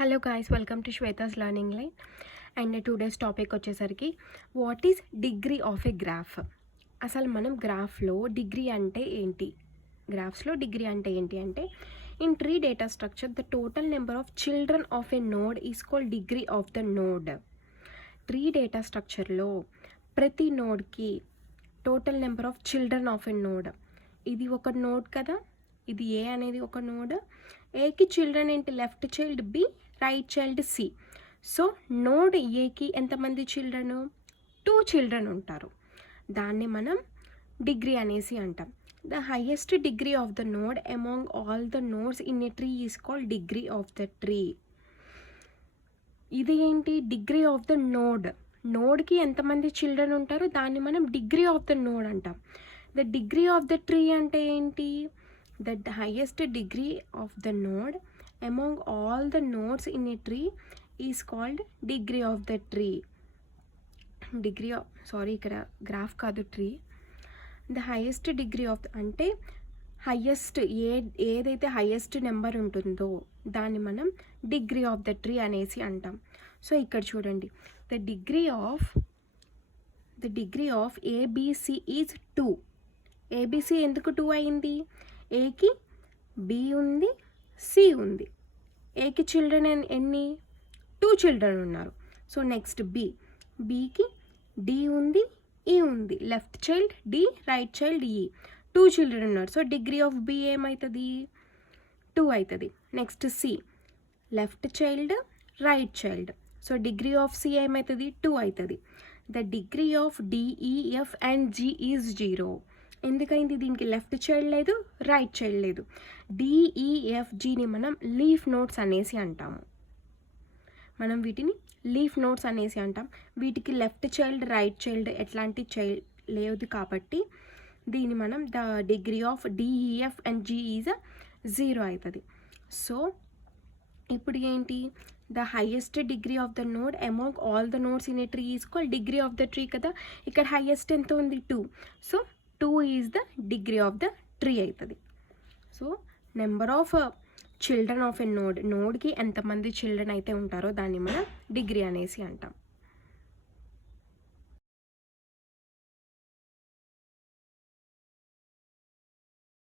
Hello guys, welcome to Shweta's learning line. And today's topic వచ్చేసరికి what is degree of a graph. అసలు మనం గ్రాఫ్లో degree అంటే ఏంటి, గ్రాఫ్స్లో డిగ్రీ అంటే ఏంటి అంటే, in tree data structure the total number of children of a node is called degree of the node. Tree data స్ట్రక్చర్లో ప్రతి నోడ్కి total number of children of a node, ఇది ఒక నోడ్ కదా, ఇది ఏ అనేది ఒక నోడ్, ఏకి చిల్డ్రన్ ఏంటి, left child B, right child C. So node ఏకి ఎంతమంది చిల్డ్రన్, 2 చిల్డ్రన్ ఉంటారు. దాన్ని మనం డిగ్రీ అనేసి అంటాం. The highest degree of the node among all the nodes in a tree is called degree of the tree. ఇది ఏంటి, డిగ్రీ ఆఫ్ ద నోడ్, నోడ్కి ఎంతమంది చిల్డ్రన్ ఉంటారో దాన్ని మనం డిగ్రీ ఆఫ్ ద నోడ్ అంటాం. The degree of the tree అంటే ఏంటి, the highest degree of the node among all the nodes in a tree is called degree of the tree. Degree of, sorry ఇక్కడ graph కాదు, tree. The highest degree of అంటే highest ఏదైతే highest number ఉంటుందో దాన్ని మనం degree of the tree అనేసి అంటాం. So ఇక్కడ చూడండి, the degree of ABC is 2. ABC ఎందుకు 2 అయింది, ఏకి బి ఉంది, సి ఉంది. ఏకి చిల్డ్రన్ ఎన్ని, 2 చిల్డ్రన్ ఉన్నారు. సో నెక్స్ట్ బీకి డి ఉంది, ఈ ఉంది, left child D, right child E, 2 children ఉన్నారు. సో డిగ్రీ ఆఫ్ బి ఏమవుతుంది, 2 అవుతుంది. Next C, left child right child, so degree of C ఏమవుతుంది, 2 అవుతుంది. The degree of DEF and G is 0. ఎందుకైంది, దీనికి లెఫ్ట్ చైల్డ్ లేదు, right child లేదు. డిఈఎఫ్జిని మనం లీఫ్ నోట్స్ అనేసి అంటాము. మనం వీటిని లీఫ్ నోట్స్ అనేసి అంటాం. వీటికి లెఫ్ట్ చైల్డ్, రైట్ చైల్డ్ ఎట్లాంటి చైల్డ్ లేదు కాబట్టి దీన్ని మనం the degree of DEF and G is 0 అవుతుంది. సో ఇప్పుడు ఏంటి, the highest degree of the node among all the nodes in a tree is called degree of the tree కదా. ఇక్కడ హైయెస్ట్ ఎంత ఉంది, 2. So 2 is the degree of the tree అవుతుంది. So number of children of a నోడ్కి ఎంతమంది children అయితే ఉంటారో దాన్ని మనం డిగ్రీ అనేసి అంటాం.